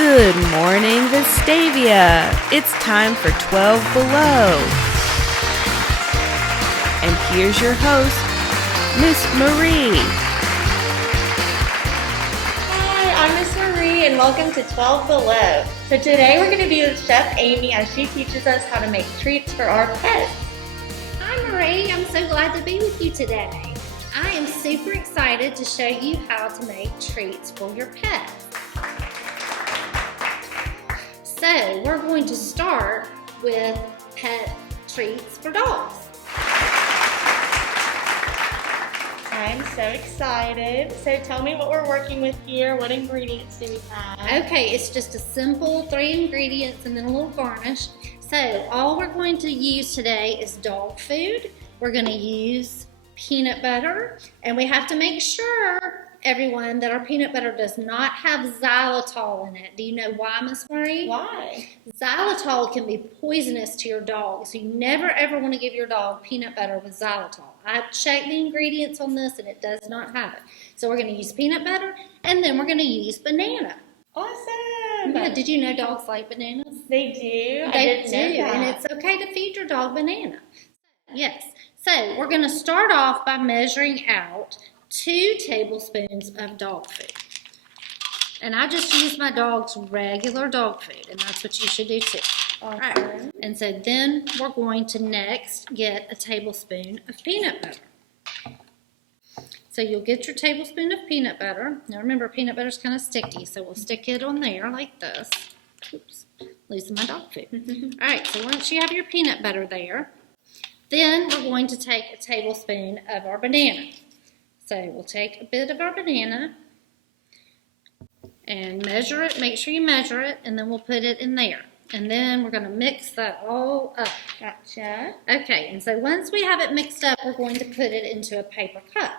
Good morning, Vestavia. It's time for 12 Below. And here's your host, Miss Marie. Hi, I'm Miss Marie, and welcome to 12 Below. So today we're going to be with Chef Amy as she teaches us how to make treats for our pets. Hi Marie, I'm so glad to be with you today. I am super excited to show you how to make treats for your pets. So we're going to start with pet treats for dogs. I'm so excited. So tell me what we're working with here. What ingredients do we have? Okay, it's just a simple 3 ingredients and then a little garnish. So all we're going to use today is dog food. We're going to use peanut butter, and we have to make sure, everyone, that our peanut butter does not have xylitol in it. Do you know why, Miss Marie? Why? Xylitol can be poisonous to your dog, so you never ever want to give your dog peanut butter with xylitol. I've checked the ingredients on this and it does not have it. So we're going to use peanut butter, and then we're going to use banana. Awesome. Yeah, did you know dogs like bananas? They do. They I do, didn't know that. and it's okay to feed your dog banana. Yes. So we're going to start off by measuring out 2 tablespoons of dog food. And I just use my dog's regular dog food, and that's what you should do too. Awesome. Right. And so then we're going to next get a tablespoon of peanut butter. So you'll get your tablespoon of peanut butter. Now remember, peanut butter is kind of sticky, so we'll stick it on there like this. Oops, losing my dog food. All right, so once you have your peanut butter there, then we're going to take a tablespoon of our banana. So we'll take a bit of our banana and measure it, make sure you measure it, and then we'll put it in there. And then we're going to mix that all up. Gotcha. Okay, and so once we have it mixed up, we're going to put it into a paper cup.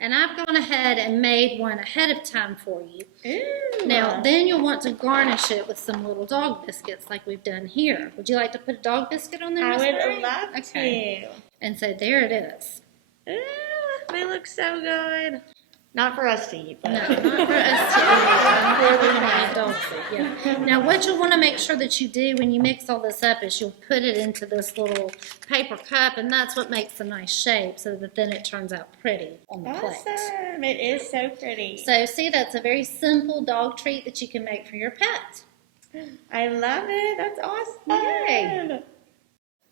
And I've gone ahead and made one ahead of time for you. Ooh. Now, then you'll want to garnish it with some little dog biscuits like we've done here. Would you like to put a dog biscuit on there, I Miss would Marie? love Okay. to. And so there it is. Ooh, they look so good. Not for us to eat, but No, not for us to eat. I'm really going to eat dog food, yeah. Now, what you'll want to make sure that you do when you mix all this up is you'll put it into this little paper cup, and that's what makes a nice shape so that then it turns out pretty on the plate. Awesome. It is so pretty. So, see, that's a very simple dog treat that you can make for your pet. I love it. That's awesome. Yay.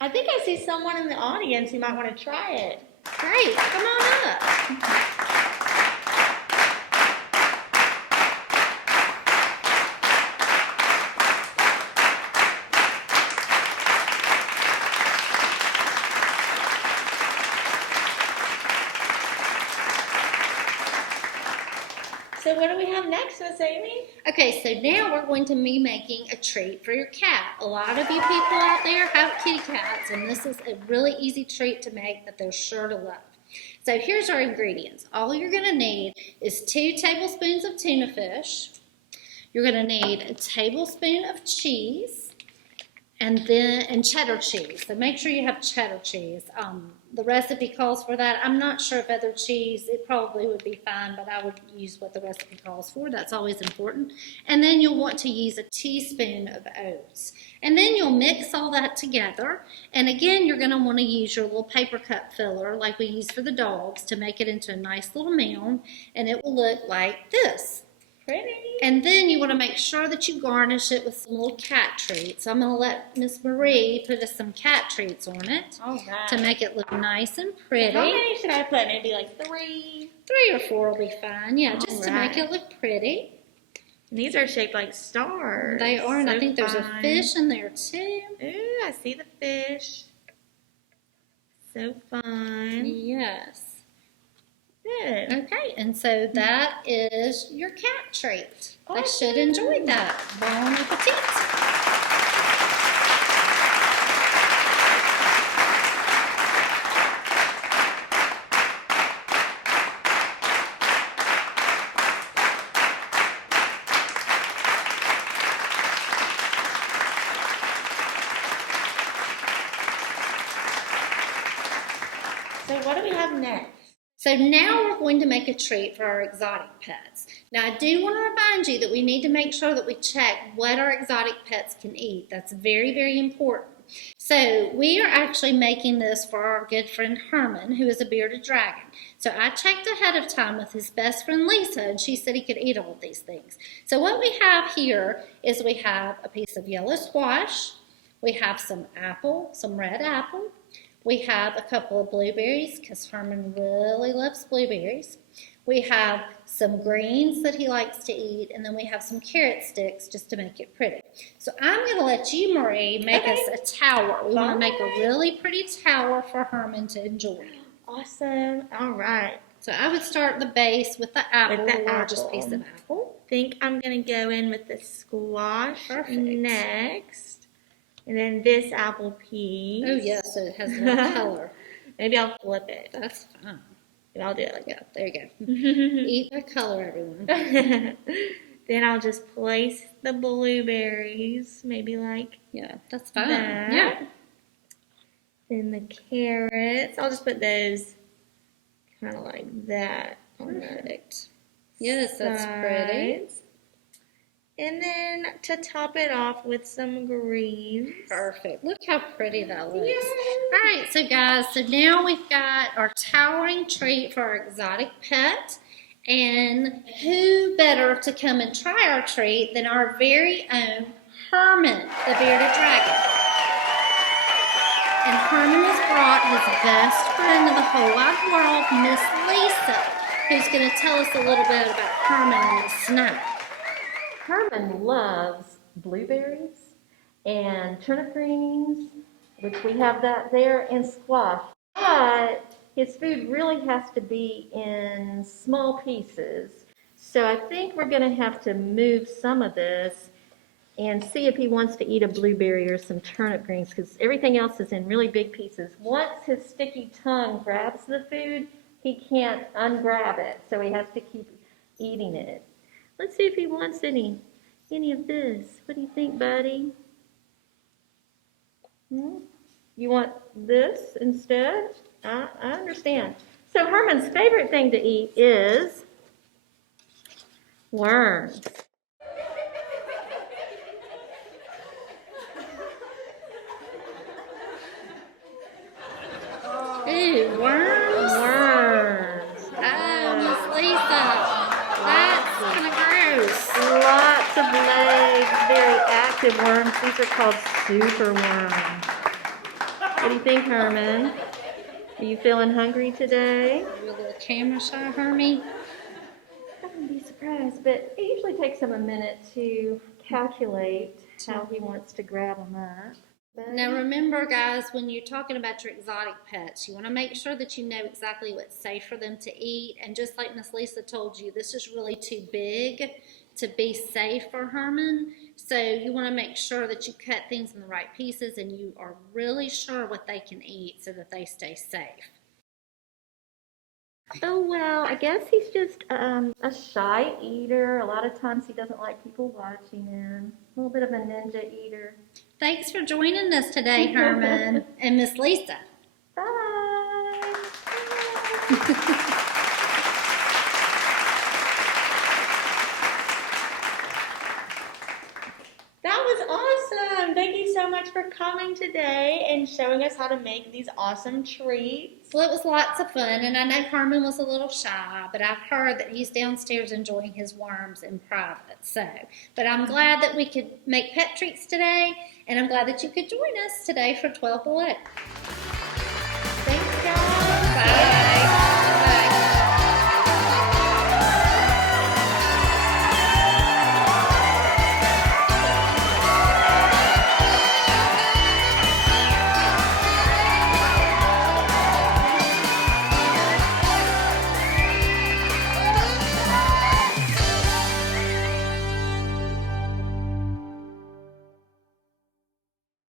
I think I see someone in the audience who might want to try it. Great, come on up. So what do we have next, Miss Amy? Okay, so now we're going to be making a treat for your cat. A lot of you people out there have kitty cats, and this is a really easy treat to make that they're sure to love. So here's our ingredients. All you're going to need is 2 tablespoons of tuna fish. You're going to need a tablespoon of cheese and cheddar cheese. So make sure you have cheddar cheese. The recipe calls for that. I'm not sure if other cheese, it probably would be fine, but I would use what the recipe calls for. That's always important. And then you'll want to use a teaspoon of oats. And then you'll mix all that together. And again, you're going to want to use your little paper cup filler like we use for the dogs to make it into a nice little mound. And it will look like this. Pretty. And then you want to make sure that you garnish it with some little cat treats. So I'm going to let Miss Marie put some cat treats on it All right. to make it look nice and pretty. How many should I put? Maybe like 3? 3 or 4 will be fine. Yeah, just All to make right. it look pretty. And these are shaped like stars. They are, and So I think there's a fun. fish in there too. Ooh, I see the fish. So fun. Yes. Good. Okay, and so that is your cat treat. They should enjoy that. Bon appetit. So what do we have next? So now we're going to make a treat for our exotic pets. Now I do want to remind you that we need to make sure that we check what our exotic pets can eat. That's very, very important. So we are actually making this for our good friend Herman, who is a bearded dragon. So I checked ahead of time with his best friend Lisa, and she said he could eat all of these things. So what we have here is we have a piece of yellow squash, we have some apple, some red apple, we have a couple of blueberries because Herman really loves blueberries. We have some greens that he likes to eat, and then we have some carrot sticks just to make it pretty. So I'm going to let you, Marie, make us a tower. We want to make a really pretty tower for Herman to enjoy. Awesome. All right. So I would start the base with the apple, With the largest piece of apple. I think I'm going to go in with the squash next. And then this apple piece. Oh, yes, so it has a lot of color. Maybe I'll flip it. That's fine. And I'll do it like that. There you go. Eat the color, everyone. Then I'll just place the blueberries, maybe like that's fine. That. Yeah. Then the carrots, I'll just put those kind of like that. Perfect. Yes, that's pretty. And then to top it off with some greens. Perfect. Look how pretty that looks. Yes. All right, so guys, so now we've got our towering treat for our exotic pet. And who better to come and try our treat than our very own Herman, the bearded dragon. And Herman has brought his best friend in the whole wide world, Miss Lisa, who's going to tell us a little bit about Herman and the snow. Herman loves blueberries and turnip greens, which we have that there, and squash. But his food really has to be in small pieces. So I think we're going to have to move some of this and see if he wants to eat a blueberry or some turnip greens, because everything else is in really big pieces. Once his sticky tongue grabs the food, he can't ungrab it, so he has to keep eating it. Let's see if he wants any of this. What do you think, buddy? You want this instead? I understand. So Herman's favorite thing to eat is worms. Ooh, worms? Worms. Oh, Miss Lisa, that's kind of gross. Lots of legs, very active worms. These are called super worms. What do you think, Herman? Are you feeling hungry today? Are you a little camera shy, Hermie? I wouldn't be surprised, but it usually takes him a minute to calculate how he wants to grab them up. Now remember, guys, when you're talking about your exotic pets, you want to make sure that you know exactly what's safe for them to eat. And just like Miss Lisa told you, this is really too big to be safe for Herman. So you want to make sure that you cut things in the right pieces and you are really sure what they can eat so that they stay safe. Oh, well, I guess he's just a shy eater. A lot of times he doesn't like people watching him. A little bit of a ninja eater. Thanks for joining us today, Herman and Miss Lisa. Bye. That was awesome. Thank you so much for coming today and showing us how to make these awesome treats. Well, it was lots of fun, and I know Herman was a little shy, but I've heard that he's downstairs enjoying his worms in private. But I'm glad that we could make pet treats today, and I'm glad that you could join us today for 12 Below.